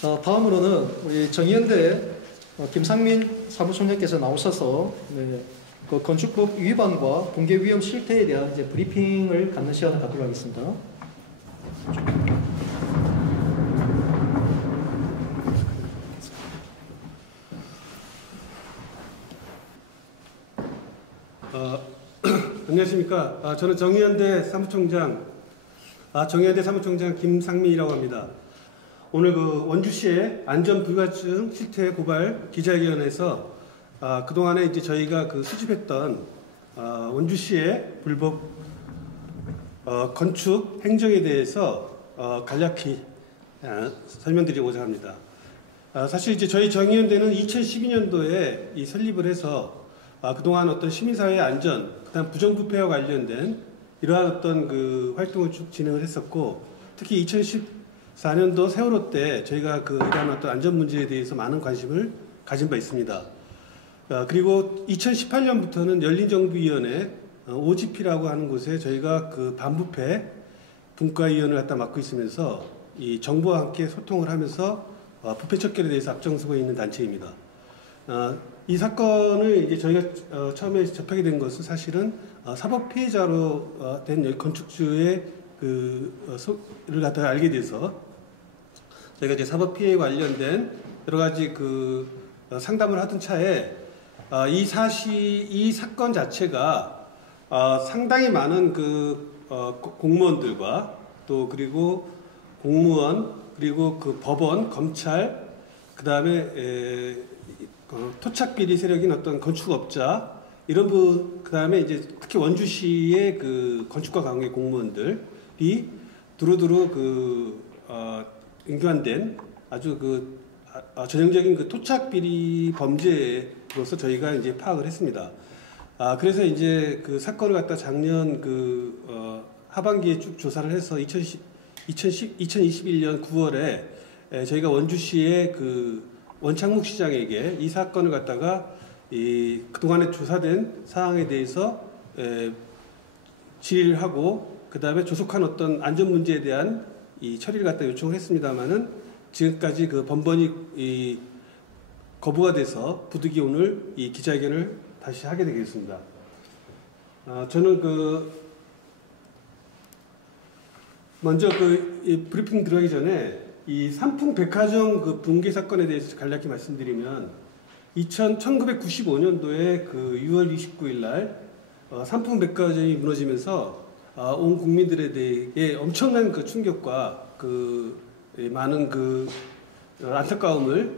자, 다음으로는 우리 정의연대 김상민 사무총장께서 나오셔서 네, 그 건축법 위반과 붕괴 위험 실태에 대한 이제 브리핑을 갖는 시간을 갖도록 하겠습니다. 안녕하십니까. 저는 정의연대 사무총장 김상민이라고 합니다. 오늘 그 원주시의 안전불가증 실태 고발 기자회견에서 그동안에 이제 저희가 그 수집했던 원주시의 불법 건축 행정에 대해서 간략히 설명드리고자 합니다. 사실 이제 저희 정의연대는 2012년도에 이 설립을 해서 그동안 어떤 시민사회의 안전, 그다음 부정부패와 관련된 이러한 어떤 그 활동을 쭉 진행을 했었고, 특히 2014년도 세월호 때 저희가 그 이러한 어떤 안전 문제에 대해서 많은 관심을 가진 바 있습니다. 그리고 2018년부터는 열린정부위원회 OGP라고 하는 곳에 저희가 그 반부패 분과위원을 갖다 맡고 있으면서 이 정부와 함께 소통을 하면서 부패 척결에 대해서 앞장서고 있는 단체입니다. 이 사건을 이제 저희가 처음에 접하게 된 것은 사실은 사법 피해자로 된 건축주의 를 갖다 알게 돼서 저희가 이제 사법 피해에 관련된 여러 가지 그 상담을 하던 차에 이 사건 자체가 상당히 많은 그 공무원들과 또 그리고 공무원 그리고 그 법원, 검찰, 그 다음에 토착 비리 세력인 어떤 건축업자 이런 그 다음에 이제 특히 원주시의 그 건축가 관계 공무원들이 두루두루 그 연관된 아주 그 전형적인 그 토착 비리 범죄로서 저희가 이제 파악을 했습니다. 그래서 이제 그 사건을 갖다 작년 그 하반기에 쭉 조사를 해서 2021년 9월에 저희가 원주시의 그 원창묵 시장에게 이 사건을 갖다가 이 그동안에 조사된 사항에 대해서 질의를 하고 그 다음에 조속한 어떤 안전 문제에 대한 이 처리를 갖다 요청을 했습니다만은 지금까지 그 번번이 거부가 돼서 부득이 오늘 이 기자회견을 다시 하게 되겠습니다. 저는 먼저 이 브리핑 들어가기 전에 이 삼풍백화점 그 붕괴 사건에 대해서 간략히 말씀드리면 1995년도에 그 6월 29일 날 삼풍백화점이 무너지면서 온 국민들에 대해 엄청난 그 충격과 그 많은 그 안타까움을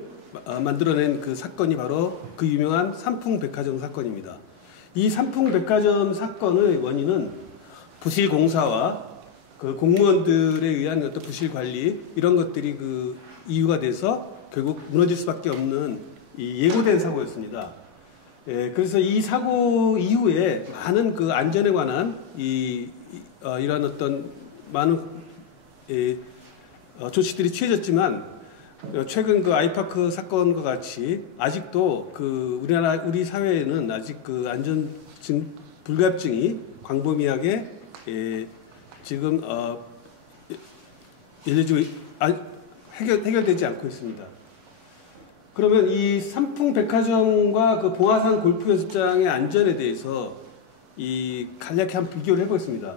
만들어낸 그 사건이 바로 그 유명한 삼풍백화점 사건입니다. 이 삼풍백화점 사건의 원인은 부실공사와 그 공무원들에 의한 어떤 부실 관리 이런 것들이 그 이유가 돼서 결국 무너질 수밖에 없는 이 예고된 사고였습니다. 그래서 이 사고 이후에 많은 그 안전에 관한 이러한 어떤 많은 조치들이 취해졌지만 최근 그 아이파크 사건과 같이 아직도 그 우리 사회에는 아직 그 안전증 불가증이 광범위하게 지금 해결되지 않고 있습니다. 그러면 이 삼풍백화점과 그 봉화산 골프연습장의 안전에 대해서 간략히 한번 비교를 해보겠습니다.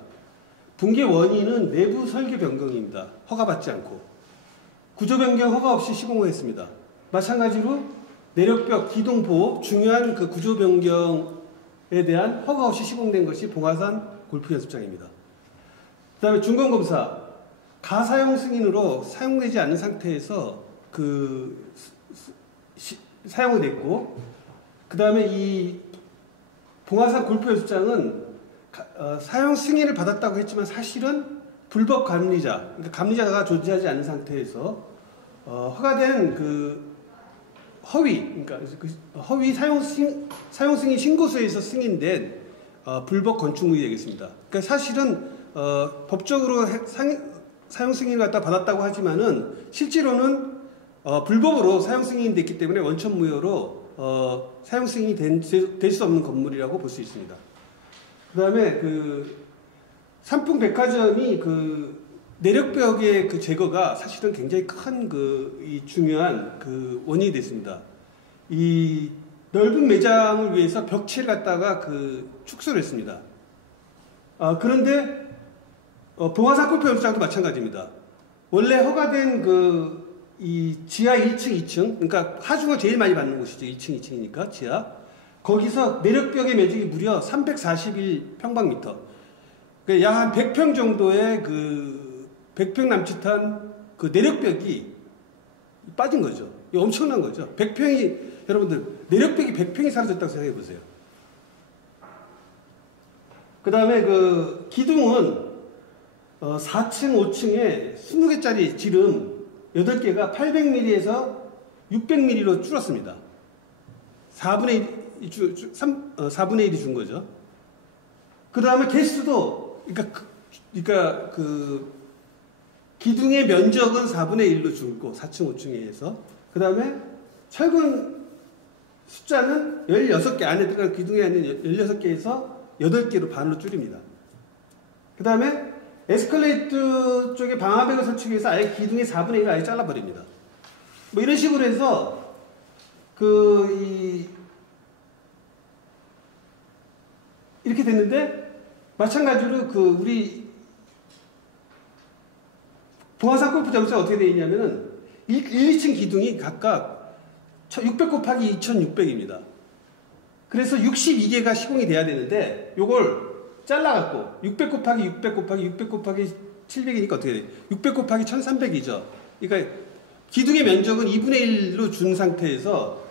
붕괴 원인은 내부 설계 변경입니다. 허가받지 않고 구조 변경 허가 없이 시공을 했습니다. 마찬가지로 내력벽, 기둥 보호 중요한 그 구조 변경에 대한 허가 없이 시공된 것이 봉화산 골프연습장입니다. 그 다음에 준공검사, 가사용 승인으로 사용되지 않는 상태에서 사용이 됐고, 그 다음에 이 봉화산 골프연습장은 사용 승인을 받았다고 했지만 사실은 불법 감리자, 그러니까 감리자가 존재하지 않는 상태에서 허가된 그 그러니까 허위 사용 승인 신고서에서 승인된 불법 건축물이 되겠습니다. 그러니까 사실은 법적으로 사용 승인을 갖다 받았다고 하지만은 실제로는 불법으로 사용 승인이 됐기 때문에 원천무효로 사용 승인이 될 수 없는 건물이라고 볼 수 있습니다. 그 다음에 그 삼풍백화점이 내력벽의 그 제거가 사실은 굉장히 큰 이 중요한 그 원인이 됐습니다. 이 넓은 매장을 위해서 벽체를 갖다가 그 축소를 했습니다. 그런데 봉화산 골프 연습장도 마찬가지입니다. 원래 허가된 이 지하 1층, 2층, 그러니까 하중을 제일 많이 받는 곳이죠. 1층, 2층이니까 지하. 거기서 내력벽의 면적이 무려 341평방미터. 그러니까 약 한 100평 정도의 100평 남짓한 그 내력벽이 빠진 거죠. 이거 엄청난 거죠. 100평이, 여러분들, 내력벽이 100평이 사라졌다고 생각해 보세요. 그 다음에 기둥은 4층, 5층에 20개짜리 지름 8개가 800mm에서 600mm로 줄었습니다. 4분의 1이 준 거죠. 그 다음에 개수도, 그러니까 기둥의 면적은 4분의 1로 줄고, 4층, 5층에 해서. 그 다음에 철근 숫자는 16개, 안에 들어간 기둥에 있는 16개에서 8개로 반으로 줄입니다. 그 다음에 에스컬레이터 쪽에 방화벽을 설치하기 위해서 아예 기둥의 4분의 1을 아예 잘라버립니다. 뭐 이런 식으로 해서 이렇게 됐는데, 마찬가지로 우리 봉화산 골프 점수가 어떻게 되어 있냐면은 1, 2층 기둥이 각각 600 곱하기 2600입니다. 그래서 62개가 시공이 돼야 되는데 요걸 잘라갖고 600 곱하기 600 곱하기 600 곱하기 700이니까 어떻게 돼요? 600 곱하기 1300이죠. 그러니까 기둥의 면적은 2분의 1로 준 상태에서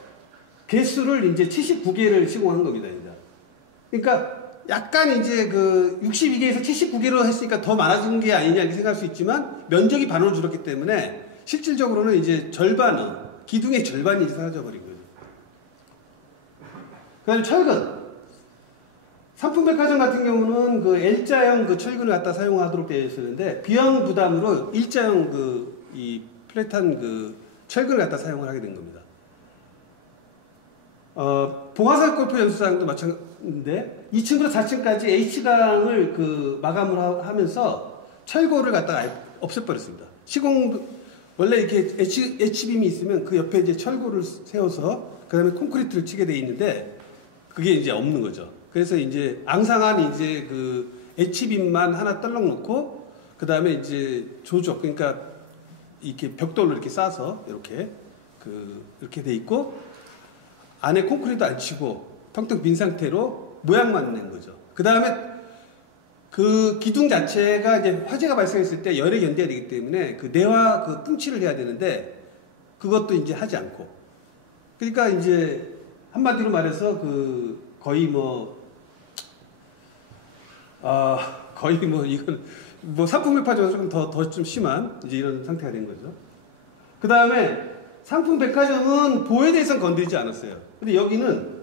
개수를 이제 79개를 시공한 겁니다. 이제. 그러니까 약간 이제 62개에서 79개로 했으니까 더 많아진 게 아니냐 이렇게 생각할 수 있지만 면적이 반으로 줄었기 때문에 실질적으로는 이제 기둥의 절반이 사라져버린 거예요. 그 다음에 철근. 상품백화점 같은 경우는 L자형 철근을 갖다 사용하도록 되어 있었는데 비용 부담으로 일자형 이 플랫한 철근을 갖다 사용을 하게 된 겁니다. 봉화산 골프 연습장도 마찬가지인데 2층부터 4층까지 H강을 마감을 하면서 철골을 갖다가 아예 없애버렸습니다. 원래 이렇게 H빔이 있으면 그 옆에 이제 철골을 세워서 그 다음에 콘크리트를 치게 돼 있는데 그게 이제 없는 거죠. 그래서 이제 앙상한 이제 H빔만 하나 떨렁 놓고 그 다음에 이제 조적, 그러니까 이렇게 벽돌로 이렇게 싸서 이렇게 돼 있고 안에 콘크리트 안 치고 텅텅 빈 상태로 모양만 낸 거죠. 그 다음에 기둥 자체가 이제 화재가 발생했을 때 열에 견뎌야 되기 때문에 내화 pun치를 해야 되는데 그것도 이제 하지 않고. 그러니까 이제 한마디로 말해서 거의 이건 상품백화점에서 조금 더 좀 심한 이제 이런 상태가 된 거죠. 그 다음에 상품백화점은 보호에 대해서는 건드리지 않았어요. 근데 여기는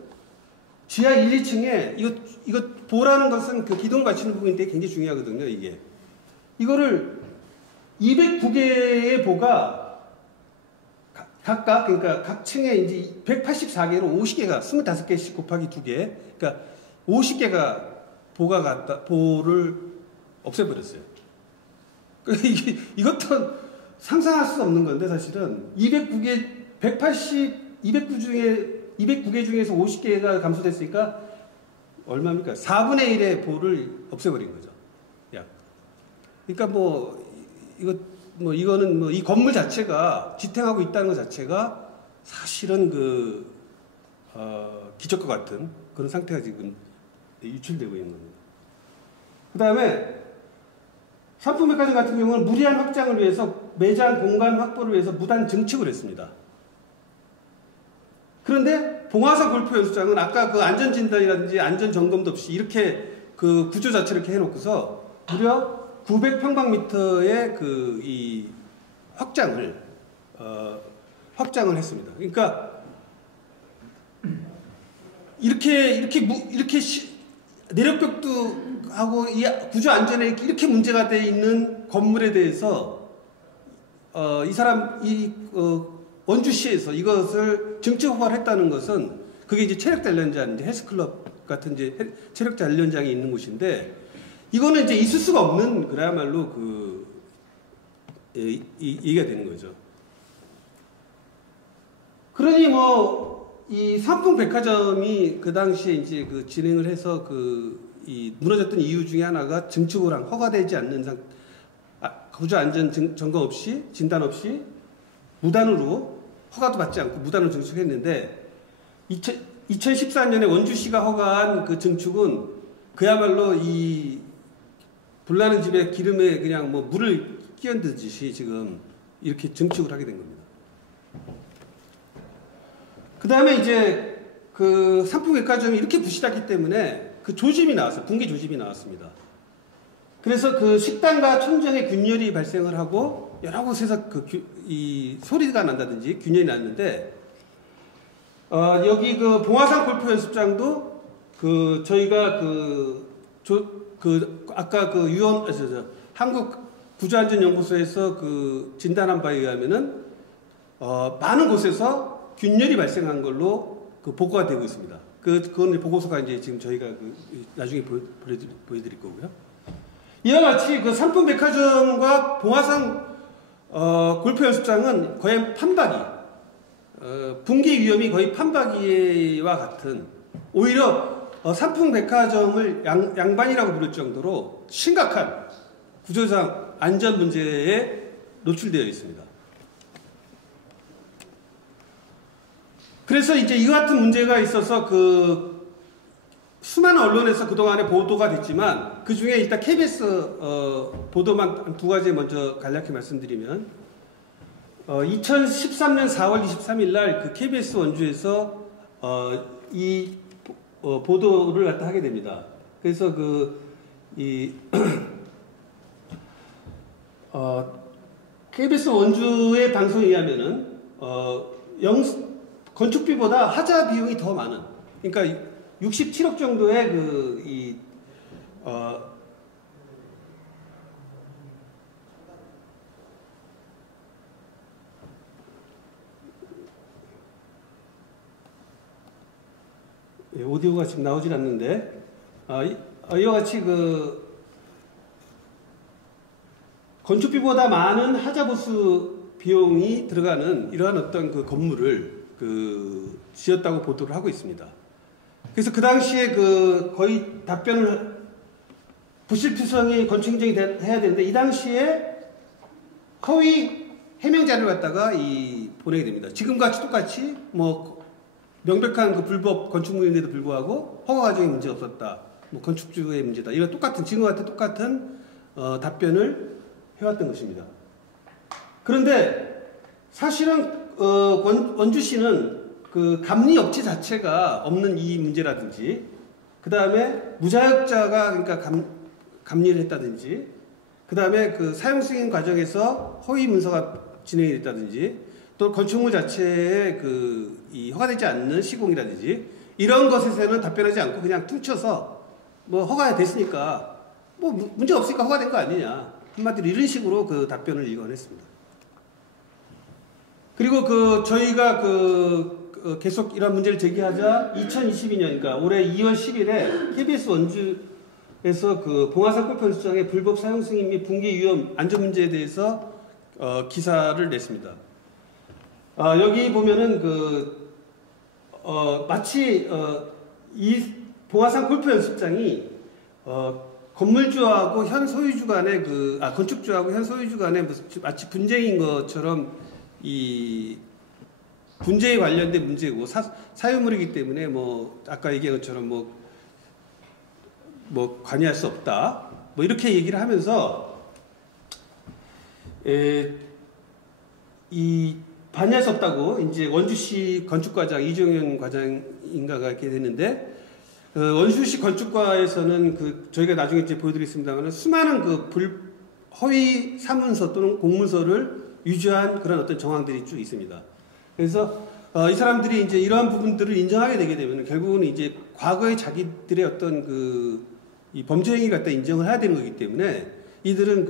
지하 1, 2층에 이거 보라는 것은 기둥을 받치는 부분인데 굉장히 중요하거든요. 이거를 209개의 보가 각각, 그러니까 각 층에 이제 184개로 50개가 25개씩 곱하기 2개, 그러니까 50개가 보를 없애버렸어요. 이것도 상상할 수 없는 건데 사실은 209개 중에서 50개가 감소됐으니까 얼마입니까? 4분의 1의 보를 없애버린 거죠. 약. 그러니까 이거는 이 건물 자체가 지탱하고 있다는 것 자체가 사실은 기적과 같은 그런 상태가 지금 유출되고 있는 겁니다. 그 다음에 상품백화점 같은 경우는 무리한 확장을 위해서 매장 공간 확보를 위해서 무단 증축을 했습니다. 그런데 봉화산 골프 연습장은 아까 안전진단이라든지 안전점검도 없이 이렇게 구조 자체를 이렇게 해놓고서 무려 900평방미터의 이 확장을 했습니다. 그러니까 이렇게 내력벽도 하고 이 구조 안전에 이렇게 문제가 돼 있는 건물에 대해서 원주시에서 이것을 증축 허가를 했다는 것은 그게 이제 체력단련장, 이제 헬스클럽 같은 이제 체력단련장이 있는 곳인데 이거는 이제 있을 수가 없는 그야말로 얘기가 되는 거죠. 그러니 뭐 이 삼풍백화점이 그 당시에 이제 그 진행을 해서 이 무너졌던 이유 중에 하나가 증축을 허가되지 않는 구조 안전 점검 없이 진단 없이 무단으로 허가도 받지 않고 무단으로 증축했는데 2014년에 원주시가 허가한 그 증축은 그야말로 이 불나는 집에 기름에 그냥 뭐 물을 끼얹듯이 지금 이렇게 증축을 하게 된 겁니다. 그 다음에 이제 그 삼풍백화점이 이렇게 부실했기 때문에 그 조짐이 나왔어요. 붕괴 조짐이 나왔습니다. 그래서 그 식당과 천정에 균열이 발생을 하고 여러 곳에서 이 소리가 난다든지 균열이 났는데 여기 그 봉화산 골프 연습장도 저희가 아까 한국 구조안전연구소에서 진단한 바에 의하면은 많은 곳에서 균열이 발생한 걸로 보고가 되고 있습니다. 그건 보고서가 이제 지금 저희가 나중에 보여드릴 거고요. 이와 같이 삼풍백화점과 봉화산 골프 연습장은 거의 판박이, 붕괴 위험이 거의 판박이와 같은, 오히려 삼풍백화점을 양반이라고 부를 정도로 심각한 구조상 안전 문제에 노출되어 있습니다. 그래서 이제 이와 같은 문제가 있어서 수많은 언론에서 그동안에 보도가 됐지만 그 중에 일단 KBS 보도만 두 가지 먼저 간략히 말씀드리면 2013년 4월 23일 날 KBS 원주에서 이 보도를 갖다 하게 됩니다. 그래서 KBS 원주의 방송에 의하면은 건축비보다 하자 비용이 더 많은, 그러니까 67억 정도의 오디오가 지금 나오질 않는데, 이와 같이 건축비보다 많은 하자보수 비용이 들어가는 이러한 어떤 건물을 지었다고 보도를 하고 있습니다. 그래서 그 당시에 거의 답변을 부실투성이 건축행정이 해야 되는데 이 당시에 허위 해명 자료를 갖다가 보내게 됩니다. 지금같이 똑같이 뭐 명백한 불법 건축물인데도 불구하고 허가 과정에 문제 없었다, 뭐 건축주의 문제다, 이런 지금과 같은 똑같은 답변을 해왔던 것입니다. 그런데 사실은 원주시는 감리 업체 자체가 없는 이 문제라든지, 그 다음에 무자격자가 그러니까 감리를 했다든지, 그 다음에 사용 승인 과정에서 허위 문서가 진행이 됐다든지, 또 건축물 자체에 이 허가되지 않는 시공이라든지 이런 것에서는 답변하지 않고 그냥 퉁쳐서 뭐 허가가 됐으니까 뭐 문제 없으니까 허가된 거 아니냐, 한마디로 이런 식으로 답변을 일관했습니다. 그리고 저희가 계속 이런 문제를 제기하자 2022년, 그러니까 올해 2월 10일에 KBS 원주에서 봉화산 골프 연습장의 불법 사용 승인 및 붕괴 위험 안전 문제에 대해서 기사를 냈습니다. 여기 보면은 마치 이 봉화산 골프 연습장이 건물주하고 현 소유주 간의 건축주하고 현 소유주 간의 마치 분쟁인 것처럼 이 분쟁에 관련된 문제고 사유물이기 때문에 뭐 아까 얘기한 것처럼 뭐 관여할 수 없다, 뭐 이렇게 얘기를 하면서 관여할 수 없다고 이제 원주시 건축과장 이종현 과장인가가 이렇게 됐는데, 원주시 건축과에서는 저희가 나중에 이제 보여드리겠습니다만 수많은 허위 사문서 또는 공문서를 유지한 그런 어떤 정황들이 쭉 있습니다. 그래서 이 사람들이 이제 이러한 부분들을 인정하게 되게 되면 결국은 이제 과거의 자기들의 어떤 이 범죄 행위를 갖다 인정을 해야 되는 거기 때문에 이들은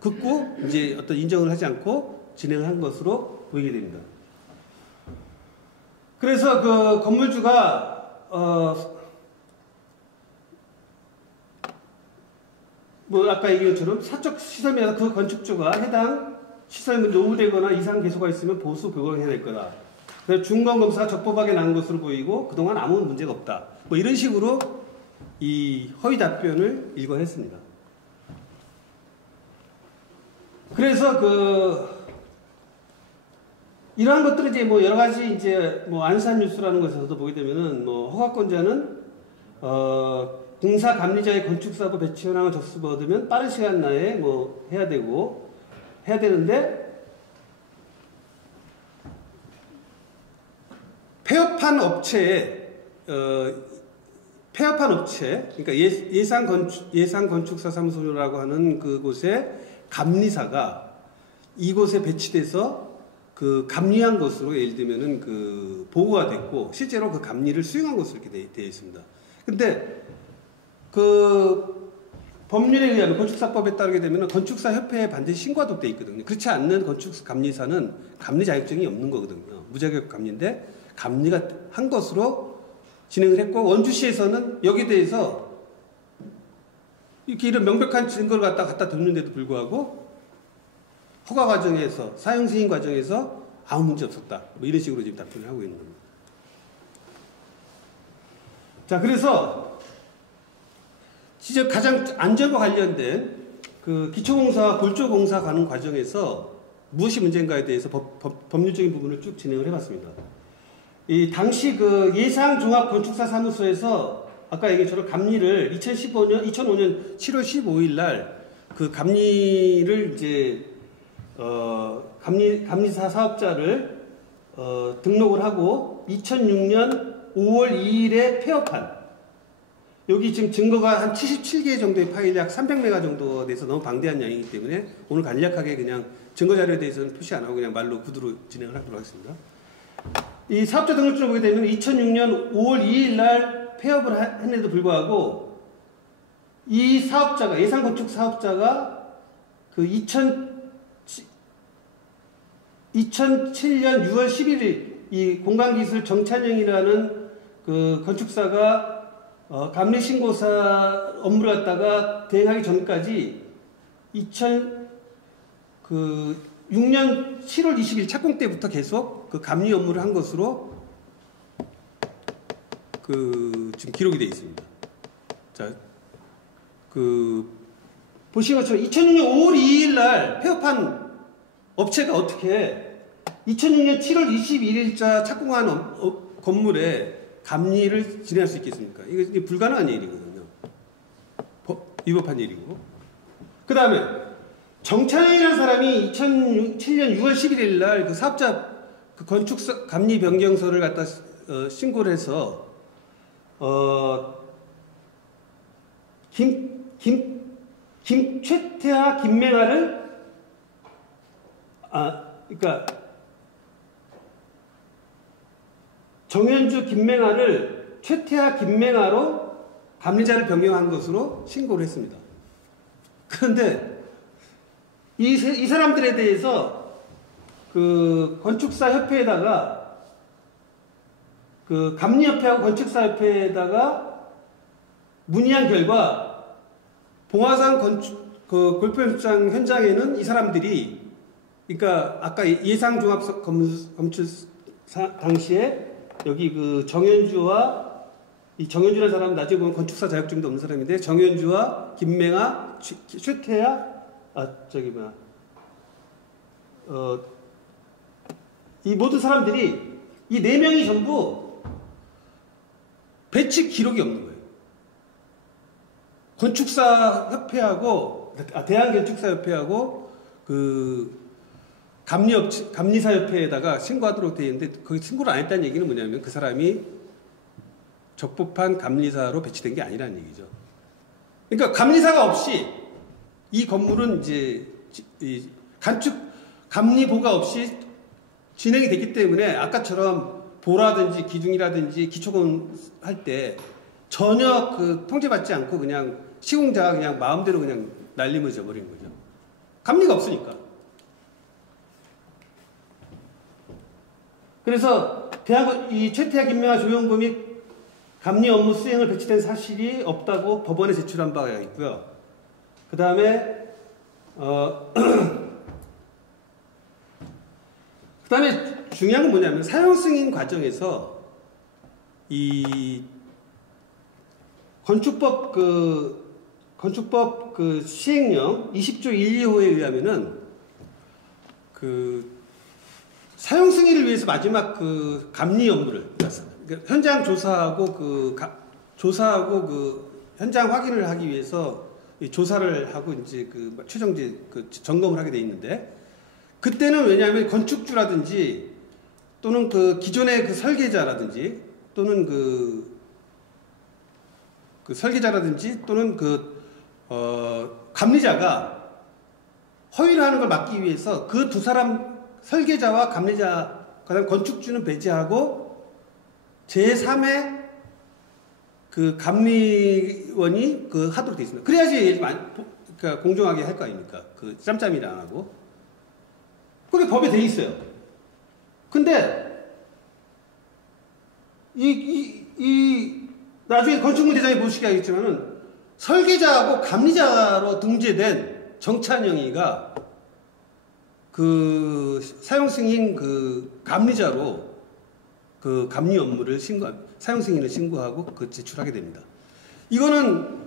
긋고 이제 어떤 인정을 하지 않고 진행을 한 것으로 보이게 됩니다. 그래서 건물주가 뭐 아까 얘기한 것처럼 사적 시설이라서 그 건축주가 해당 시설물 노후되거나 이상 개소가 있으면 보수 보강해야 될 거다. 그래서 중간검사가 적법하게 나온 것으로 보이고 그동안 아무 문제가 없다. 뭐 이런 식으로 이 허위 답변을 일관했습니다. 그래서 이러한 것들을 이제 뭐 여러 가지 이제 뭐 안산 뉴스라는 것에서도 보게 되면은 뭐 허가권자는 공사 감리자의 건축사고 배치 현황을 접수 얻으면 빠른 시간 내에 뭐 해야 되는데 폐업한 업체, 그러니까 예상 건축사 사무소라고 하는 그곳의 감리사가 이곳에 배치돼서 그 감리한 것으로 예를 들면은 그 보고가 됐고 실제로 그 감리를 수행한 것으로 이렇게 되어 있습니다. 근데 그 법률에 의하면 건축사법에 따르게 되면 건축사 협회에 반드시 신고하도록 되어 있거든요. 그렇지 않는 건축 감리사는 감리 자격증이 없는 거거든요. 무자격 감리인데 감리가 한 것으로 진행을 했고 원주시에서는 여기에 대해서 이렇게 이런 명백한 증거를 갖다 뒀는데도 불구하고 허가 과정에서 사용 승인 과정에서 아무 문제 없었다. 뭐 이런 식으로 지금 답변을 하고 있는 겁니다. 자, 그래서 진짜 가장 안전과 관련된 그 기초공사, 골조공사 가는 과정에서 무엇이 문제인가에 대해서 법률적인 부분을 쭉 진행을 해봤습니다. 이 당시 그 예상종합건축사 사무소에서 아까 얘기했처럼 감리를 2005년 7월 15일 날 그 감리를 이제 감리사 사업자를 등록을 하고 2006년 5월 2일에 폐업한 여기 지금 증거가 한 77개 정도의 파일이 약 300메가 정도 돼서 너무 방대한 양이기 때문에 오늘 간략하게 그냥 증거 자료에 대해서는 표시 안 하고 그냥 말로 구두로 진행을 하도록 하겠습니다. 이 사업자 등록증을 보게 되면 2006년 5월 2일 날 폐업을 했는데도 불구하고 이 사업자가 예상건축 사업자가 그 2007년 6월 11일 이 공간기술 정찬영이라는 그 건축사가 감리신고사 업무를 갖다가 대행하기 전까지 2006년 7월 20일 착공 때부터 계속 그 감리 업무를 한 것으로 지금 기록이 되어 있습니다. 자, 보시는 것처럼 2006년 5월 2일 날 폐업한 업체가 어떻게 2006년 7월 21일자 착공한 건물에 감리를 진행할 수 있겠습니까? 이게 불가능한 일이거든요. 위법한 일이고. 그 다음에 정찬영이라는 사람이 2007년 6월 11일 날 그 사업자 그 건축 감리 변경서를 갖다 신고를 해서 김최태와 김맹아를 그러니까 정현주 김맹아를 최태와 김맹아로 감리자를 변경한 것으로 신고를 했습니다. 그런데 이 사람들에 대해서 그 건축사 협회에다가 그 감리협회하고 건축사 협회에다가 문의한 결과 봉화산 골프연습장 현장에는 이 사람들이 그러니까 아까 예상종합건축 당시에 여기 그 정현주와 이 정현주라는 사람은 나중에 보면 건축사 자격증도 없는 사람인데 정현주와 김맹아, 최태야 이 모든 사람들이 이 4명이 전부 배치 기록이 없는 거예요. 건축사 협회하고 대한건축사 협회하고 그 감리사 협회에다가 신고하도록 되어 있는데 거기 신고를 안 했다는 얘기는 뭐냐면 그 사람이 적법한 감리사로 배치된 게 아니라는 얘기죠. 그러니까 감리사가 없이 이 건물은 이제 감리보가 없이 진행이 됐기 때문에 아까처럼 보라든지 기둥이라든지 기초건 할 때 전혀 그 통제받지 않고 그냥 시공자가 그냥 마음대로 그냥 날림을 져버린 거죠. 감리가 없으니까. 그래서 이 최태하, 김명하, 조영범이 감리 업무 수행을 배치된 사실이 없다고 법원에 제출한 바가 있고요. 그 그 다음에 그다음에 중요한 건 뭐냐면 사용 승인 과정에서 이 건축법 시행령 20조 1, 2호에 의하면은 사용 승인을 위해서 마지막 감리 업무를 그러니까 현장 조사하고 현장 확인을 하기 위해서 이 조사를 하고 이제 최종 점검을 하게 돼 있는데, 그때는 왜냐하면 건축주라든지 또는 기존의 설계자라든지 또는 설계자라든지 또는 감리자가 허위를 하는 걸 막기 위해서 그 두 사람 설계자와 감리자, 그다음 건축주는 배제하고 제3의 감리원이 하도록 되어 있습니다. 그래야지 그러니까 공정하게 할 거 아닙니까? 짬짬이를 안 하고. 그게 법에 돼 있어요. 근데 나중에 건축물 대장에 보시게 하겠지만은 설계자하고 감리자로 등재된 정찬영이가 사용 승인 감리자로 감리 업무를 사용 승인을 신고하고 제출하게 됩니다. 이거는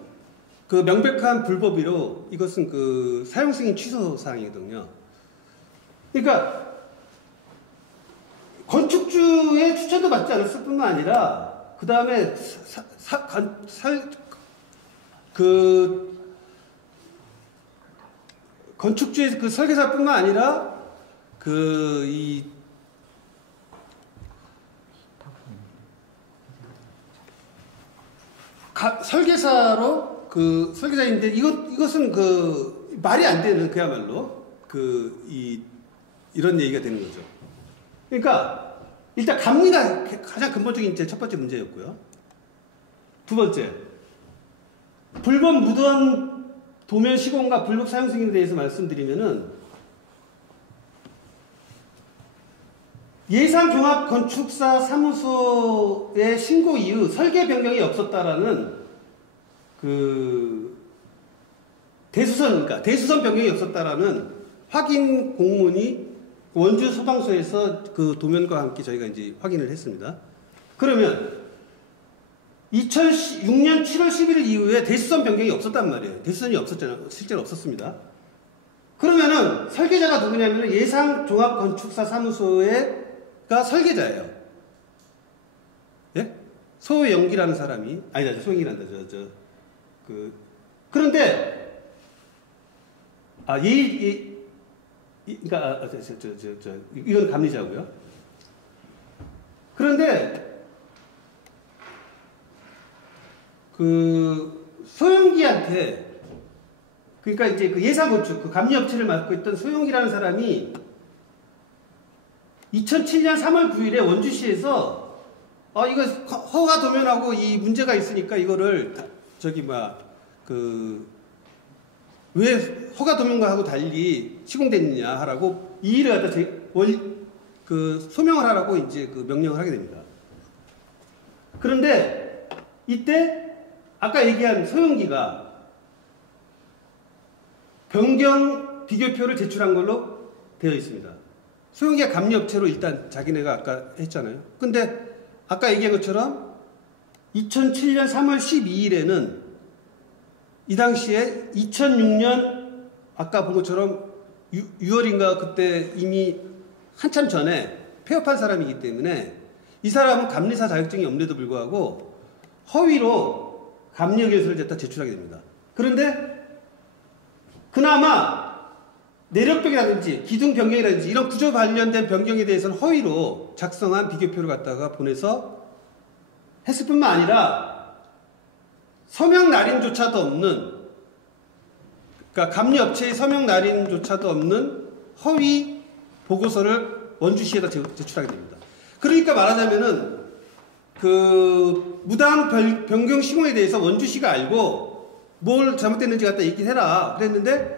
명백한 불법이로 이것은 사용 승인 취소 사항이거든요. 그러니까 건축주의 추천도 받지 않았을 뿐만 아니라 그 다음에 건축주의 설계사뿐만 아니라 설계사로 설계자인데 이것은 말이 안 되는, 그야말로 이런 얘기가 되는 거죠. 그러니까 일단 감리가 가장 근본적인 첫 번째 문제였고요. 두 번째, 불법 무단 도면 시공과 불법 사용 승인에 대해서 말씀드리면은, 예산종합건축사 사무소의 신고 이후 설계 변경이 없었다라는 그러니까 대수선 변경이 없었다라는 확인 공문이 원주 소방서에서 도면과 함께 저희가 이제 확인을 했습니다. 그러면 2006년 7월 11일 이후에 대수선 변경이 없었단 말이에요. 대수선이 없었잖아요. 실제로 없었습니다. 그러면은 설계자가 누구냐면은 예산종합건축사 사무소가 설계자예요. 예? 소영기라는 사람이, 아니다, 소영기란다, 그런데, 그러니까, 이건 감리자고요. 그런데, 소영기한테, 그러니까 이제 예산건축, 감리업체를 맡고 있던 소영기라는 사람이 2007년 3월 9일에 원주시에서 이거 허가 도면하고 이 문제가 있으니까 이거를 왜 허가 도면과 하고 달리 시공됐느냐 하라고 이 일을 갖다 소명을 하라고 이제 명령을 하게 됩니다. 그런데 이때 아까 얘기한 소영기가 변경 비교표를 제출한 걸로 되어 있습니다. 소영기가 감리업체로 일단 자기네가 아까 했잖아요. 근데 아까 얘기한 것처럼 2007년 3월 12일에는 이 당시에 2006년 아까 본 것처럼 6월인가 그때 이미 한참 전에 폐업한 사람이기 때문에 이 사람은 감리사 자격증이 없는데도 불구하고 허위로 감리의결서를 갖다 제출하게 됩니다. 그런데 그나마 내력변이라든지 기둥 변경이라든지 이런 구조 관련된 변경에 대해서는 허위로 작성한 비교표를 갖다가 보내서 했을 뿐만 아니라 서명 날인조차도 없는, 그러니까 감리업체의 서명 날인조차도 없는 허위 보고서를 원주시에다 제출하게 됩니다. 그러니까 말하자면은 무단 변경 시공에 대해서 원주시가 알고 뭘 잘못됐는지 갖다 얘기해라 그랬는데,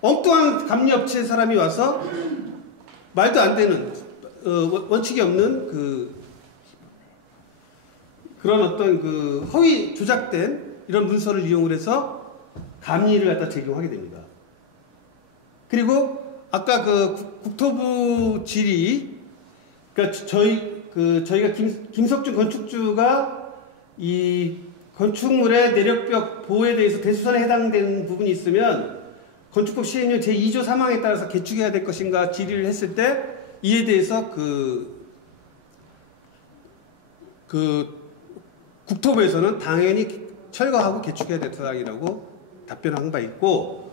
엉뚱한 감리업체 사람이 와서 말도 안 되는 원칙이 없는 그런 어떤 허위 조작된 이런 문서를 이용을 해서 감리를 갖다 제공하게 됩니다. 그리고 아까 그 국토부 질의, 그러니까 저희가 김석준 건축주가 이 건축물의 내력벽 보호에 대해서 대수선에 해당되는 부분이 있으면 건축법 시행령 제2조 3항에 따라서 개축해야 될 것인가 질의를 했을 때 이에 대해서 국토부에서는 당연히 철거하고 개축해야 될 사항이라고 답변한 바 있고,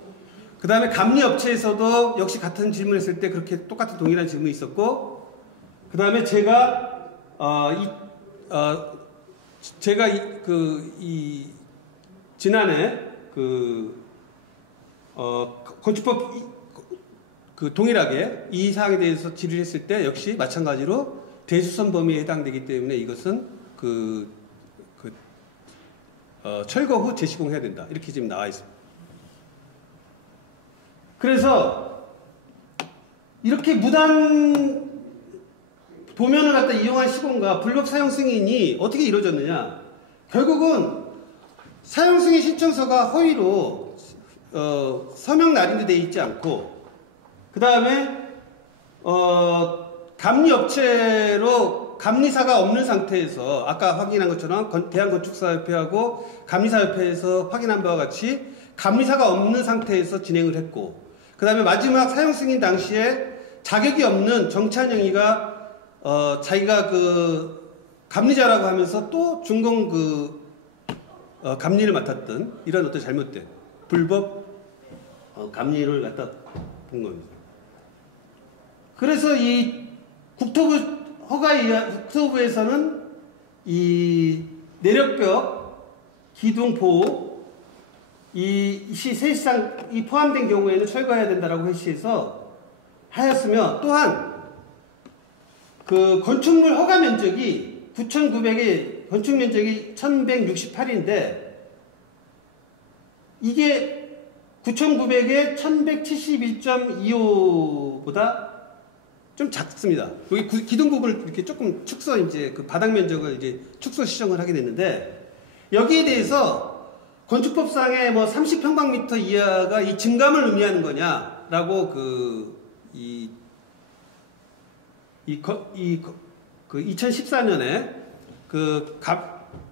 그 다음에 감리업체에서도 역시 같은 질문을 했을 때 그렇게 똑같은 동일한 질문이 있었고, 그 다음에 제가 지난해 건축법 동일하게 이 사항에 대해서 질의를 했을 때 역시 마찬가지로 대수선 범위에 해당되기 때문에 이것은 철거 후 재시공해야 된다. 이렇게 지금 나와 있습니다. 그래서 이렇게 무단 도면을 갖다 이용한 시공과 불법 사용 승인이 어떻게 이루어졌느냐? 결국은 사용 승인 신청서가 허위로 서명 날인도 되어 있지 않고, 그 다음에 감리업체로 감리사가 없는 상태에서 아까 확인한 것처럼 대한건축사협회하고 감리사협회에서 확인한 바와 같이 감리사가 없는 상태에서 진행을 했고, 그 다음에 마지막 사용 승인 당시에 자격이 없는 정찬영이가 자기가 감리자라고 하면서 또 준공 감리를 맡았던 이런 어떤 잘못된 불법 감리를 갖다 본 겁니다. 그래서 이 국토부에서는 이 내력벽 기둥 보호 사실상 이 포함된 경우에는 철거해야 된다라고 하였으며, 또한 건축물 허가 면적이 9,900에 건축 면적이 1,168인데 이게 9,900에 1,172.25보다 좀 작습니다. 여기 기둥 부분을 이렇게 조금 바닥 면적을 이제 축소 시정을 하게 됐는데, 여기에 대해서 건축법상에 30평방미터 이하가 이 증감을 의미하는 거냐라고 2014년에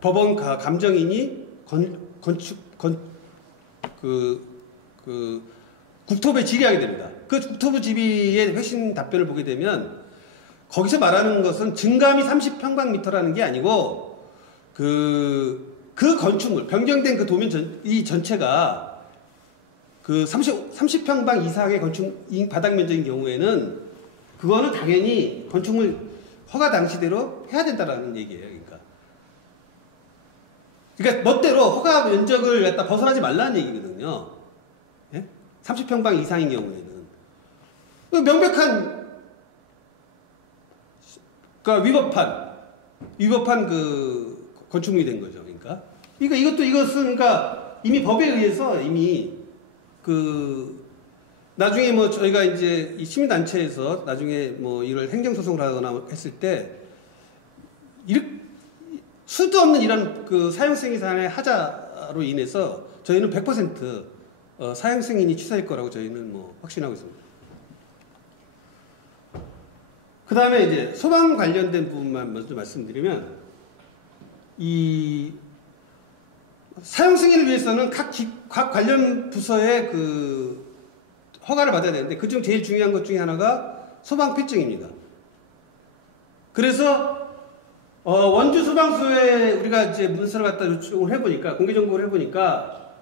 법원 감정인이 국토부에 질의하게 됩니다. 그 국토부 질의의 회신 답변을 보게 되면 거기서 말하는 것은 증감이 30평방미터라는 게 아니고 그 건축물 변경된 그 도면 이 전체가 30평방 이상의 건축 바닥 면적인 경우에는 그거는 당연히 건축물 허가 당시대로 해야 된다라는 얘기예요. 그러니까 멋대로 허가 면적을 갖다 벗어나지 말라는 얘기거든요. 예? 30평방 이상인 경우에는 명백한 위법한 건축물이 된 거죠. 이것은 이미 법에 의해서 이미 나중에 저희가 이제 이 시민단체에서 나중에 이걸 행정소송을 하거나 했을 때 수도 없는 이런 사용승인의 하자로 인해서 저희는 100% 사용승인이 취소할 거라고 저희는 확신하고 있습니다. 그 다음에 이제 소방 관련된 부분만 먼저 말씀드리면, 이 사용승인을 위해서는 각 관련 부서의 허가를 받아야 되는데, 그중 제일 중요한 것 중에 하나가 소방필증입니다. 그래서 원주 소방서에 우리가 이제 문서를 갖다 요청을 해보니까, 공개정보를 해보니까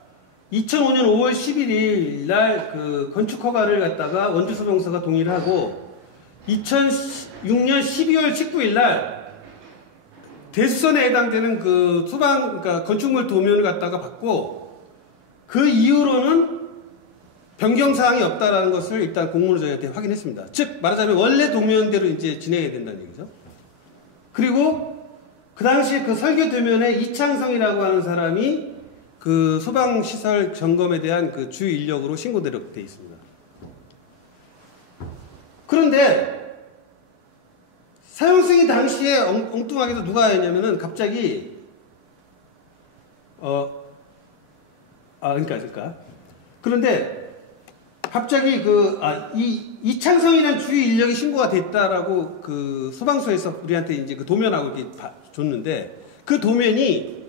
2005년 5월 11일 날 건축 허가를 갖다가 원주 소방서가 동의를 하고, 2006년 12월 19일 날 대수선에 해당되는 그러니까 건축물 도면을 갖다가 받고, 그 이후로는 변경사항이 없다라는 것을 일단 공문으로 저희한테 확인했습니다. 즉, 말하자면 원래 도면대로 이제 진행해야 된다는 얘기죠. 그리고 그 당시에 설계 도면에 이창성이라고 하는 사람이 소방시설 점검에 대한 주 인력으로 신고되어 있습니다. 그런데 사용승인 당시에 엉뚱하게도 누가 했냐면은 갑자기 그러니까 그런데 갑자기 이창성이라는 주요 인력이 신고가 됐다라고 그 소방서에서 우리한테 이제 그 도면하고 이렇게 줬는데, 그 도면이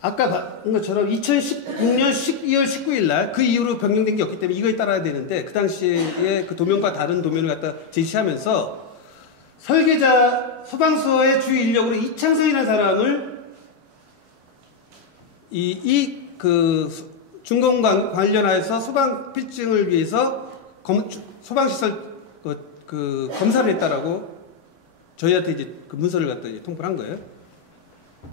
아까 본 것처럼 2016년 12월 19일 날 그 이후로 변경된 게 없기 때문에 이거에 따라야 되는데, 그 당시에 그 도면과 다른 도면을 갖다 제시하면서 설계자 소방서의 주요 인력으로 이창성이라는 사람을 그 준공 관련하여서 소방 필증을 위해서 소방시설 그 검사를 했다라고 저희한테 이제 그 문서를 갖다 이제 통보를 한 거예요.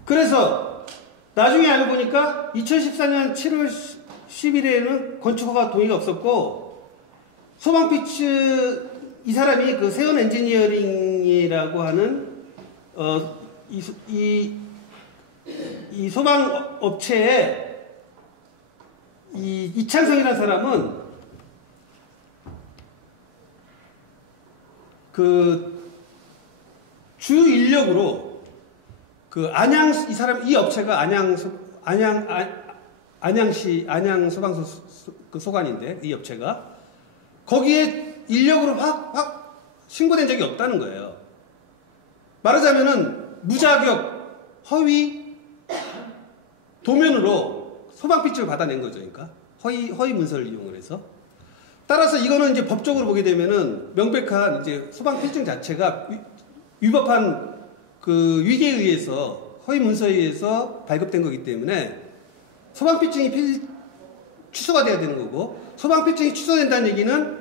그래서 나중에 알고 보니까 2014년 7월 10일에는 건축허가 동의가 없었고, 소방피츠 이 사람이 그 세원 엔지니어링이라고 하는 이 소방 업체에 이창성이라는 사람은 그 주 인력으로 그 이 업체가 안양시 안양 소방서 그 소관인데, 이 업체가 거기에 인력으로 확 신고된 적이 없다는 거예요. 말하자면은 무자격 허위 도면으로 소방피증을 받아낸 거죠. 그러니까 허위 문서를 이용을 해서. 따라서 이거는 이제 법적으로 보게 되면은 명백한 이제 소방필증 자체가 위법한 그 위계에 의해서, 허위 문서에 의해서 발급된 거기 때문에 소방필증이 취소가 돼야 되는 거고, 소방필증이 취소된다는 얘기는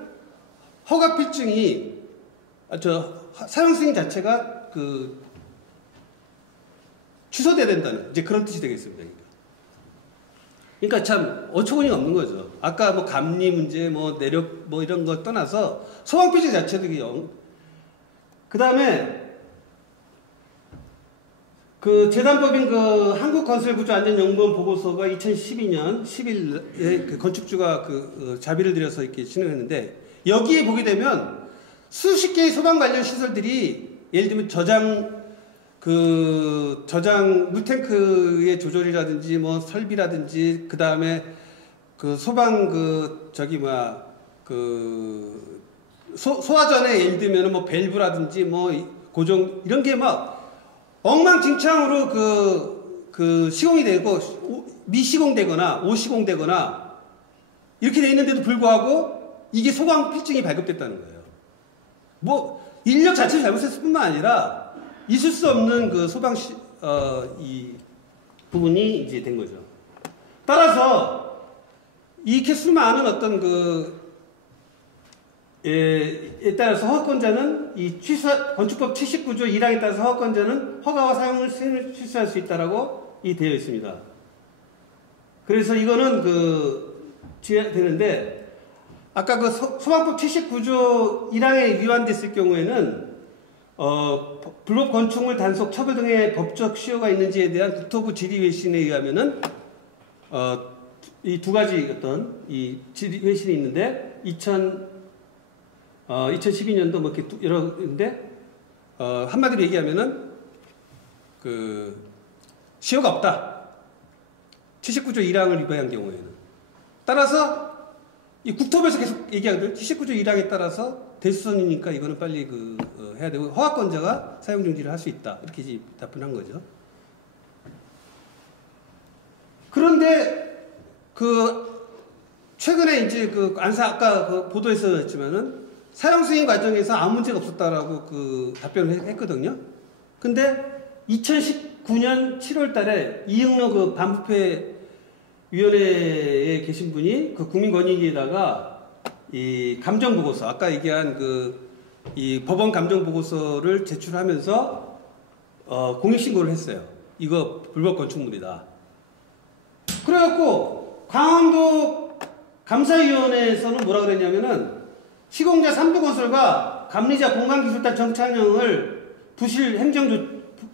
허가필증이 사용승인 자체가 그 취소돼야 된다는 이제 그런 뜻이 되겠습니다. 그러니까 참 어처구니가 없는 거죠. 아까 뭐 감리 문제, 뭐 내력 뭐 이런 거 떠나서 소방필증 자체도 그 다음에 그 재단법인 그 한국건설구조안전연구원 보고서가 2012년 10일에 그 건축주가 자비를 들여서 이렇게 진행했는데, 여기에 보게 되면 수십 개의 소방 관련 시설들이 예를 들면 저장 물탱크의 조절이라든지 뭐 설비라든지, 그 다음에 그 소방 소화전에 예를 들면 뭐 밸브라든지 뭐 고정 이런 게 막 엉망진창으로 시공이 되고 미시공되거나 오시공되거나 이렇게 돼 있는데도 불구하고 이게 소방 필증이 발급됐다는 거예요. 뭐 인력 자체를 잘못했을 뿐만 아니라 있을 수 없는 그 이 부분이 이제 된 거죠. 따라서 이렇게 수많은 어떤 에 따라서 허가권자는 건축법 79조 1항에 따라서 허가권자는 허가와 사용을 승인을 취소할 수 있다라고 되어 있습니다. 그래서 이거는 되는데, 아까 소방법 79조 1항에 위반됐을 경우에는 불법 건축물 단속 처벌 등의 법적 시효가 있는지에 대한 국토부 질의 회신에 의하면은 이 두 가지 어떤 이 질의 회신이 있는데 2012년도 뭐 이렇게 여러인데 한마디로 얘기하면은 시효가 없다. 79조 1항을 위반한 경우에는. 따라서 이 국토부에서 계속 얘기하거든요. 79조 1항에 따라서 대수선이니까 이거는 빨리 해야 되고, 허가권자가 사용 중지를 할 수 있다. 이렇게 이제 답변한 거죠. 그런데 최근에 이제 아까 보도에서 했지만은 사용 승인 과정에서 아무 문제가 없었다라고 답변을 했거든요. 근데 2019년 7월 달에 이응로 반부패 위원회에 계신 분이 국민권익위에다가 이 감정보고서, 아까 얘기한 이 법원 감정보고서를 제출하면서 공익신고를 했어요. 이거 불법 건축물이다. 그래갖고 강원도 감사위원회에서는 뭐라 그랬냐면은 시공자 삼부건설과 감리자 공간기술단 정창영을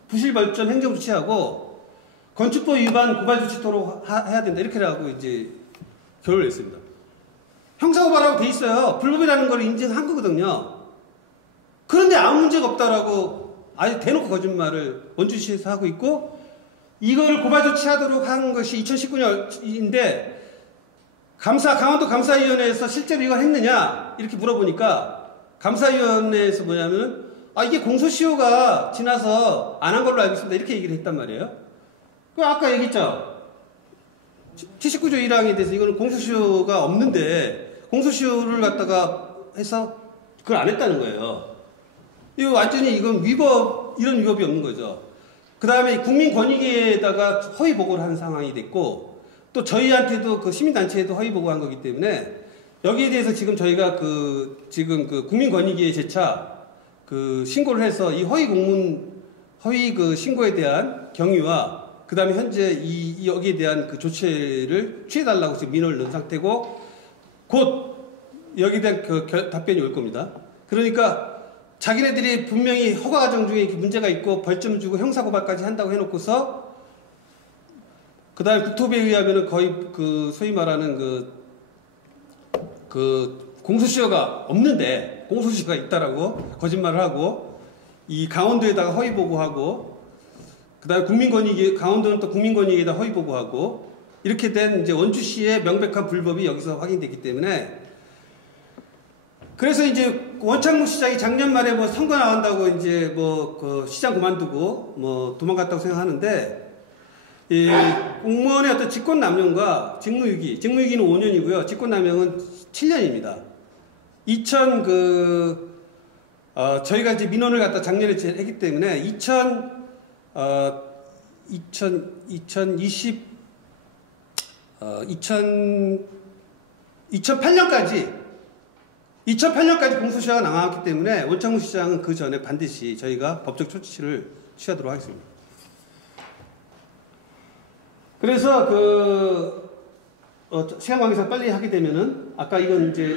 부실벌점 행정조치하고 건축법 위반 고발조치토록 해야 된다. 이렇게 하고 이제 결론을 냈습니다. 형사고발하고 돼 있어요. 불법이라는 걸 인정한 거거든요. 그런데 아무 문제가 없다라고 아주 대놓고 거짓말을 원주시에서 하고 있고, 이거를 고발조치하도록 한 것이 2019년인데 강원도 감사위원회에서 실제로 이걸 했느냐 이렇게 물어보니까 감사위원회에서 뭐냐면 이게 공소시효가 지나서 안 한 걸로 알고 있습니다 이렇게 얘기를 했단 말이에요. 그 아까 얘기했죠. 79조 1항에 대해서 이거는 공소시효가 없는데 공소시효를 갖다가 해서 그걸 안 했다는 거예요. 이거 완전히 이건 이런 위법이 없는 거죠. 그 다음에 국민권익위에다가 허위 보고를 하는 상황이 됐고 또 저희한테도 그 시민단체에도 허위 보고한 거기 때문에 여기에 대해서 지금 저희가 지금 국민권익위에 재차 신고를 해서 이 허위 신고에 대한 경위와 그 다음에 현재 여기에 대한 조치를 취해달라고 지금 민원을 넣은 상태고 곧 여기에 대한 답변이 올 겁니다. 그러니까 자기네들이 분명히 허가 과정 중에 문제가 있고 벌점을 주고 형사고발까지 한다고 해놓고서 그 다음에 국토부에 의하면은 거의 소위 말하는 공소시효가 없는데 공소시효가 있다라고 거짓말을 하고 이 강원도에다가 허위 보고하고 그 다음에 강원도는 또 국민권익위에다 허위 보고하고 이렇게 된 이제 원주시의 명백한 불법이 여기서 확인됐기 때문에 그래서 이제 원창무 시장이 작년 말에 선거 나간다고 이제 시장 그만두고 도망갔다고 생각하는데 이 공무원의 어떤 직권남용과 직무유기는 5년이고요. 직권남용은 7년입니다. 저희가 이제 민원을 갖다 작년에 했기 때문에 2008년까지 공소시효가 남았기 때문에 원창무 시장은 그 전에 반드시 저희가 법적 조치를 취하도록 하겠습니다. 그래서 시간 관계상 빨리 하게 되면은 아까 이건 이제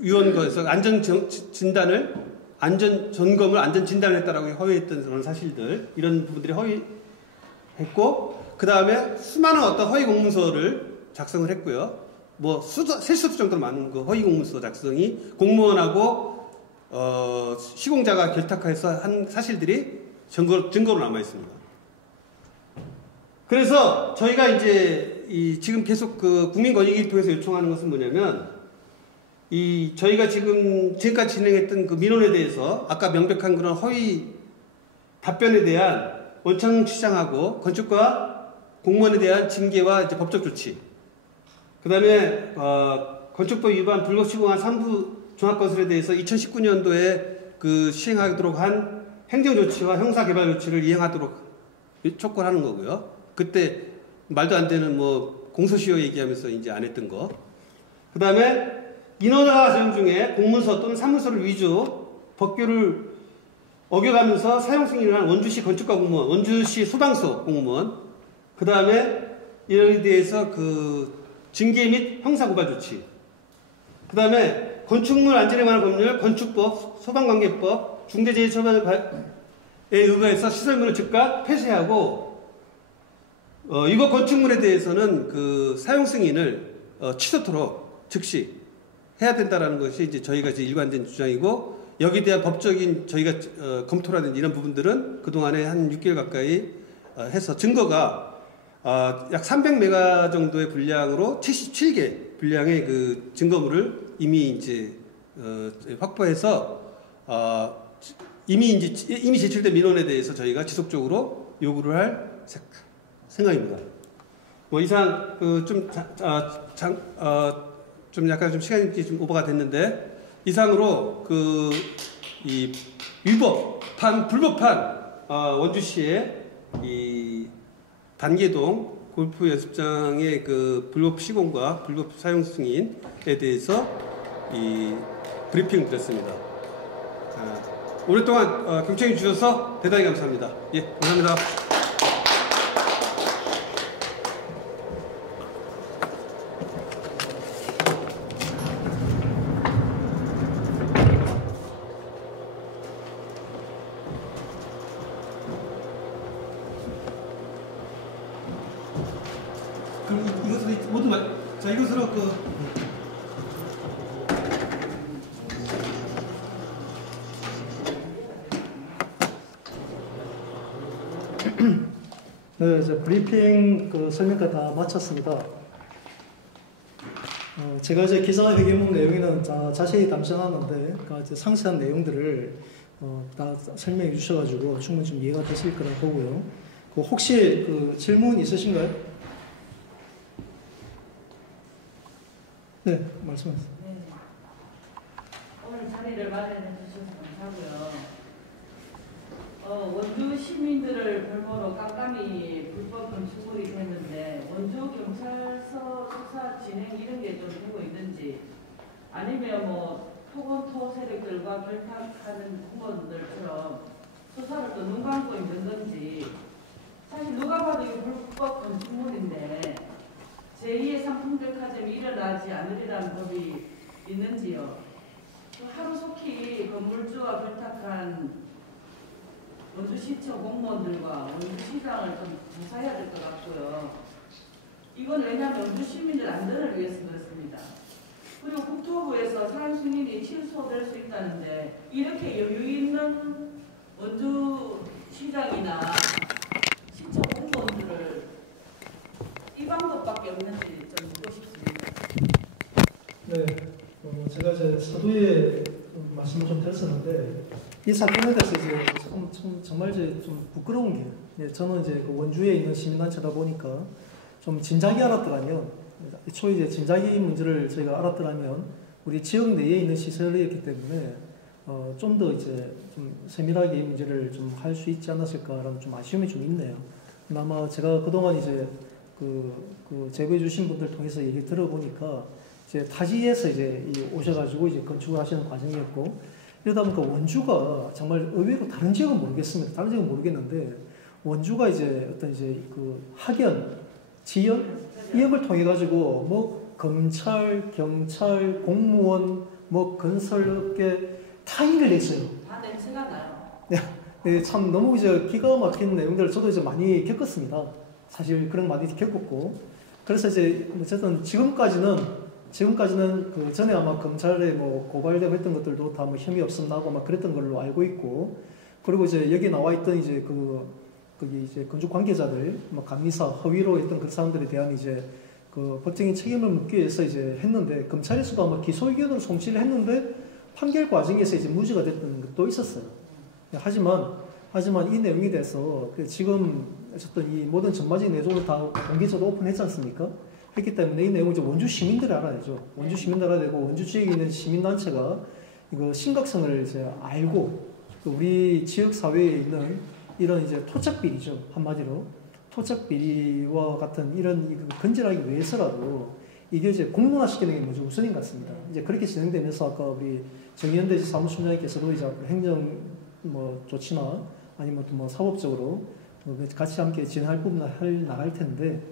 위원거에서 안전 진단을 했다라고 허위했던 그런 사실들 이런 부분들이 허위했고 그 다음에 수많은 어떤 허위 공문서를 작성을 했고요. 셀 수 없을 정도로 많은 허위 공문서 작성이 공무원하고 시공자가 결탁해서 한 사실들이 증거로 남아 있습니다. 그래서 저희가 이제 지금 계속 국민권익위를 통해서 요청하는 것은 뭐냐면 저희가 지금까지 진행했던 민원에 대해서 아까 명백한 그런 허위 답변에 대한 원창무 시장하고 건축과 공무원에 대한 징계와 이제 법적 조치 그 다음에 건축법 위반 불법 시공한 3부 종합건설에 대해서 2019년도에 시행하도록 한 행정조치와 형사개발 조치를 이행하도록 촉구하는 거고요. 그때 말도 안 되는 공소시효 얘기하면서 이제 안 했던 거. 그 다음에 인허가 과정 중에 공문서 또는 사문서를 위조 법규를 어겨가면서 사용 승인을 한 원주시 건축가 공무원, 원주시 소방서 공무원. 그 다음에 이에 대해서 징계 및 형사고발 조치. 그 다음에 건축물 안전에 관한 법률, 건축법, 소방관계법, 중대재해처벌에 의거해서 시설물을 즉각 폐쇄하고 이거 건축물에 대해서는 사용 승인을 취소토록 즉시 해야 된다라는 것이 이제 저희가 이제 일관된 주장이고 여기에 대한 법적인 저희가 검토라든지 이런 부분들은 그동안에 한 6개월 가까이 해서 증거가 약 300메가 정도의 분량으로 77개 분량의 증거물을 이미 이제 확보해서 이미 제출된 민원에 대해서 저희가 지속적으로 요구를 할 생각입니다. 이상 좀 약간 좀 시간이 좀 오버가 됐는데 이상으로 이 불법한 원주시의 이 단계동 골프 연습장의 불법 시공과 불법 사용 승인에 대해서 이 브리핑을 드렸습니다. 오랫동안 경청해 주셔서 대단히 감사합니다. 예, 감사합니다. 그럼 이것으로 모두 자 이것으로 네, 이제 브리핑 설명까지 다 마쳤습니다. 제가 이제 기자회견문 내용에는 자세히 담지 않았는데, 이제 상세한 내용들을 다 설명해 주셔가지고 충분히 좀 이해가 되실 거라 보고요. 혹시 질문 있으신가요? 네, 말씀하세요. 네. 오늘 자리를 마련해 주셔서 감사하고요. 원주 시민들을 볼모로 깜깜이 불법 건축물이 됐는데 원주 경찰서 수사 진행 이런 게 좀 되고 있는지, 아니면 뭐 토건토 세력들과 결탁하는 공무원들처럼 수사를 또 눈 감고 있는 건지. 사실 누가 봐도 이게 불법 건축물인데 제2의 상품백화점이 일어나지 않으리라는 법이 있는지요. 하루속히 건물주와 결탁한 원주시청 공무원들과 원주시장을 좀 조사해야 될 것 같고요. 이건 왜냐하면 원주 시민들 안전을 위해서 그렇습니다. 그리고 국토부에서 사안 승인이 취소될 수 있다는데, 이렇게 여유 있는 원주시장이나 시청 공무원들을 이 방법밖에 없는지 좀 묻고 싶습니다. 네, 제가 이제 서두에 말씀을 좀 드렸었는데, 이 사건에 대해서 이제 정말 이제 좀 부끄러운 게, 저는 이제 원주에 있는 시민단체다 보니까 좀 진작에 알았더라면, 애초에 이제 진작에 문제를 저희가 알았더라면 우리 지역 내에 있는 시설이었기 때문에 좀 더 이제 좀 세밀하게 이 문제를 좀 할 수 있지 않았을까라는 좀 아쉬움이 좀 있네요. 아마 제가 그동안 이제 제보해 주신 분들 통해서 얘기 들어보니까 이제 타지에서 이제 오셔가지고 이제 건축을 하시는 과정이었고, 이러다 보니까 원주가 정말 의외로 다른 지역은 모르겠습니다. 다른 지역은 모르겠는데 원주가 이제 어떤 이제 학연, 지연 이역을 통해 가지고 뭐 검찰, 경찰, 공무원, 뭐 건설업계 다 일을 냈어요. 다 냄새가 나요. 네, 참 너무 이제 기가 막힌 내용들을 저도 이제 많이 겪었습니다. 사실 그런 거 많이 겪었고, 그래서 이제 어쨌든 지금까지는 그 전에 아마 검찰에 뭐 고발되고 했던 것들도 다 뭐 혐의 없음나고 막 그랬던 걸로 알고 있고, 그리고 이제 여기 나와 있던 이제 거기 이제 건축 관계자들, 뭐 감리사 허위로 했던 그 사람들에 대한 이제 그 법적인 책임을 묻기 위해서 이제 했는데, 검찰에서도 아마 기소 의견을 송치를 했는데 판결 과정에서 이제 무죄가 됐던 것도 있었어요. 하지만 이 내용에 대해서 지금 어쨌든 이 모든 전반적인 내용을 다 공개적으로 오픈했지 않습니까? 했기 때문에 이 내용을 이제 원주 시민들이 알아야죠. 원주 시민들 알아야 되고, 원주 지역에 있는 시민단체가 이거 심각성을 이제 알고, 우리 지역 사회에 있는 이런 이제 토착 비리죠. 한마디로 토착 비리와 같은 이런 근절하기 위해서라도 이게 이제 공론화시키는 게 먼저 우선인 것 같습니다. 이제 그렇게 진행되면서 아까 우리 정의연대 사무총장님께서도 이제 행정 뭐 조치나 아니면 또 뭐 사법적으로 같이 함께 진행할 부분을 나갈 텐데,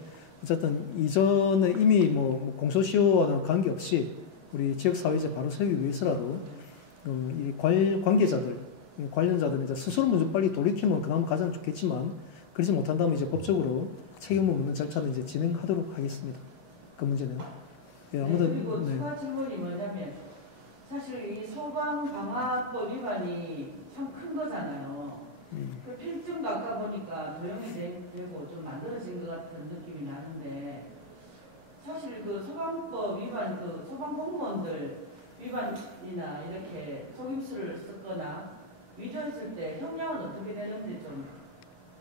어쨌든 이전에 이미 뭐 공소시효와는 관계없이 우리 지역 사회에 바로 세우기 위해서라도 이 관련자들 이제 스스로 먼저 빨리 돌이키면 그나마 가장 좋겠지만, 그러지 못한다면 이제 법적으로 책임을 묻는 절차를 이제 진행하도록 하겠습니다. 그 문제는. 예, 아무튼. 그리고 추가 질문이 뭐냐면, 사실 이 소방방화법 위반이 참 큰 거잖아요. 그 필증도 아까 보니까 도용이 되고 좀 만들어진 것 같은 느낌이 나는데, 사실 그 소방법 위반, 그 소방 공무원들 위반이나 이렇게 속임수를 썼거나 위조했을 때 형량은 어떻게 되는지 좀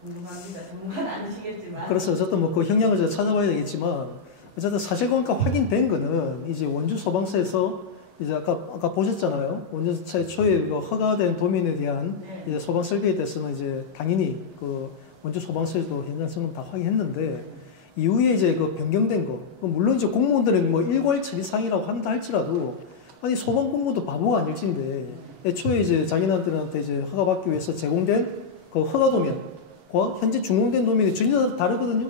궁금합니다. 전문가는 아니시겠지만. 그래서 어쨌든 뭐 그 형량을 제가 찾아봐야 되겠지만, 어쨌든 사실관계가 확인된 거는 이제 원주 소방서에서 이제 아까 보셨잖아요. 원주 최초에 허가된 도민에 대한 이제 소방 설비에 대해서는 이제 당연히 그 원주 소방서에도 현장 점검 다 확인했는데, 이후에 이제 그 변경된 거, 물론 이제 공무원들은 뭐 일괄 처리상이라고 한다 할지라도, 아니 소방 공무원도 바보가 아닐진데 애초에 이제 자기네들한테 이제 허가받기 위해서 제공된 그 허가 도면과 현재 준공된 도면이 전혀 다르거든요.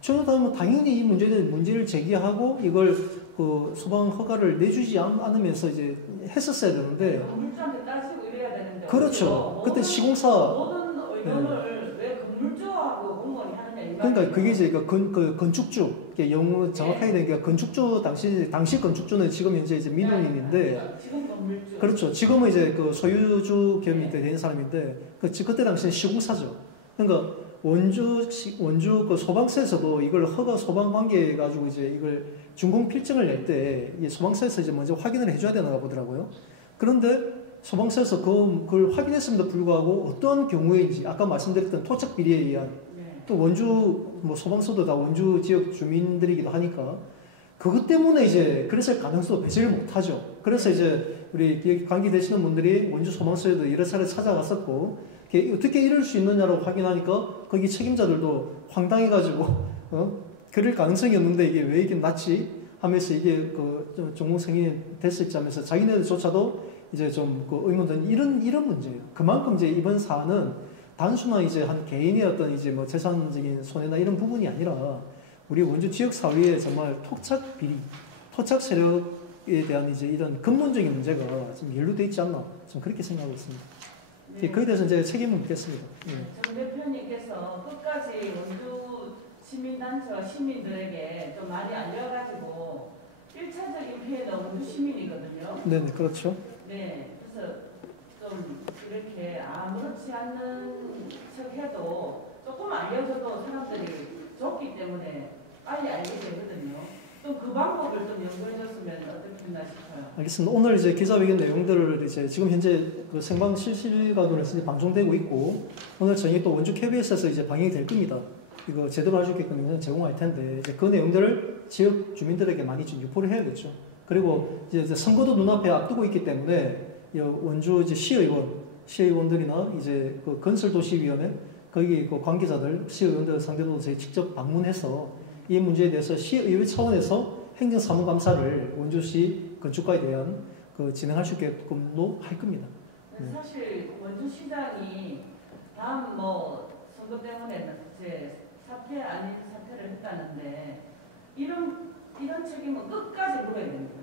전혀 다르면 당연히 이 문제를 제기하고 이걸 그 소방 허가를 내주지 않으면서 이제 했었어야 되는데. 건물주한테 따지고 이래야 되는데. 그렇죠. 그때 시공사 모든 의견을 왜 건물주하고 공무원이 하느냐. 그러니까 그게 이제 그 건축주, 영어 정확하게 되니까 건축주 당시 건축주는 지금 현재 이제 민원인인데. 지금 건물주. 그렇죠. 지금은 이제 그 소유주 겸이 된 사람인데, 그때 당시는 시공사죠. 그러니까 원주 그 소방서에서도 이걸 허가 소방 관계 가지고 이제 이걸 준공 필증을 낼 때 소방서에서 이제 먼저 확인을 해줘야 되나 보더라고요. 그런데 소방서에서 그걸 확인했음에도 불구하고 어떤 경우에인지 아까 말씀드렸던 토착 비리에 의한 네. 또 원주 뭐 소방서도 다 원주 지역 주민들이기도 하니까 그것 때문에 이제 그랬을 가능성도 배제를 못하죠. 그래서 이제 우리 관계 되시는 분들이 원주 소방서에도 여러 차례 찾아갔었고 어떻게 이럴 수 있느냐라고 확인하니까 거기 책임자들도 황당해가지고 그럴 가능성이 없는데 이게 왜 이게 났지 하면서 이게 그 전공 승인이 됐을지 하면서 자기네들조차도 이제 좀 그 의문된 이런 문제예요. 그만큼 이제 이번 사안은 단순한 이제 한 개인의 어떤 이제 뭐 재산적인 손해나 이런 부분이 아니라 우리 원주 지역 사회에 정말 토착 비리, 토착 세력에 대한 이제 이런 근본적인 문제가 좀 연루돼 있지 않나 좀 그렇게 생각하고 있습니다. 네. 거기에 대해서 이제 책임을 묻겠습니다. 정 대표님께서 끝까지 원주 시민단체와 시민들에게 좀 많이 알려가지고 1차적인 피해는 원주 시민이거든요. 네네, 그렇죠. 네, 그래서 좀 이렇게 아무렇지 않는 척해도 조금 알려줘도 사람들이 좋기 때문에 빨리 알게 되거든요. 또 그 방법을 좀 연구해줬으면 어떻겠나 싶어요. 알겠습니다. 오늘 이제 기자회견 내용들을 이제 지금 현재 그 생방 실시간으로 해서 방송되고 있고 오늘 저희 또 원주 KBS에서 이제 방영이 될 겁니다. 이거 제대로 할 수 있게끔 제공할 텐데 이제 그 내용들을 지역 주민들에게 많이 좀 유포를 해야겠죠. 그리고 이제 선거도 눈앞에 앞두고 있기 때문에 원주 이제 시의원들이나 이제 그 건설도시위원회 거기 그 관계자들 시의원들 상대로 저희 직접 방문해서 이 문제에 대해서 시의회 차원에서 행정사무감사를 원주시 건축가에 대한 그 진행할 수 있게끔도 할 겁니다. 네. 사실 원주시장이 다음 뭐 선거 때문에 이제 사퇴 아닌 사퇴를 했다는데 이런 책임은 끝까지 물어야 됩니다.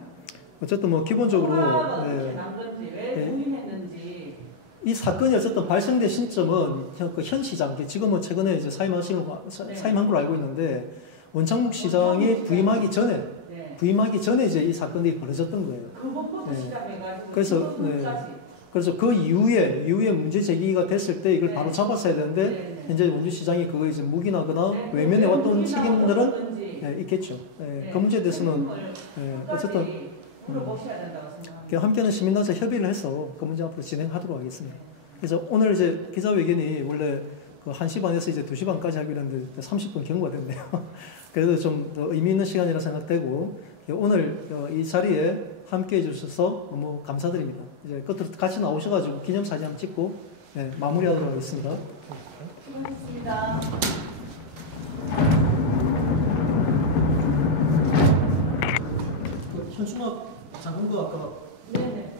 어쨌든 뭐 기본적으로 어떻게 난 건지 왜 부인했는지 이 사건이 어쨌든 발생된 시점은 현 시장 지금은 최근에 이제 사임한 걸로 알고 있는데 원창묵 시장이 부임하기 전에 이제 이 사건이 벌어졌던 거예요. 그것부터 시작해가지고 그래서 그래서 그 이후에 문제 제기가 됐을 때 이걸 바로 잡았어야 되는데 현재 원주시장이 그거 이제 묵인하거나 외면해 왔던 책임들은 있겠죠. 그 문제에 대해서는 어쨌든 물어보셔야 된다고 생각합니다. 함께하는 시민단체 협의를 해서 그 문제 앞으로 진행하도록 하겠습니다. 그래서 오늘 이제 기자회견이 원래 그 1시 반에서 이제 2시 반까지 하기로 했는데 30분 경과가 됐네요. 그래도 좀 의미 있는 시간이라 생각되고 오늘 이 자리에 함께 해주셔서 너무 감사드립니다. 이제 끝으로 같이 나오셔가지고 기념사진 한번 찍고 마무리하도록 하겠습니다. 수고하셨습니다. 현충학 장관도 아까 네네.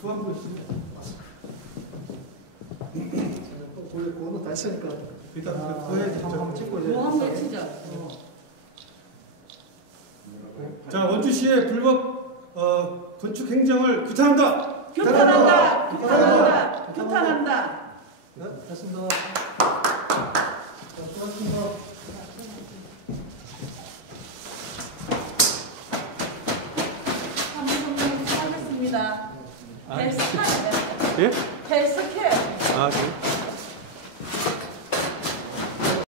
두한분 있습니다. 원래 그거는 다 했으니까 일단 한번 찍고 이제 한번 치자. 자, 원주시의 불법 건축 행정을 규탄한다. 규탄한다. 네, 됐습니다. 수고하셨습니다. 수고하셨습니다. 예? 헬스케어. 아, 그래?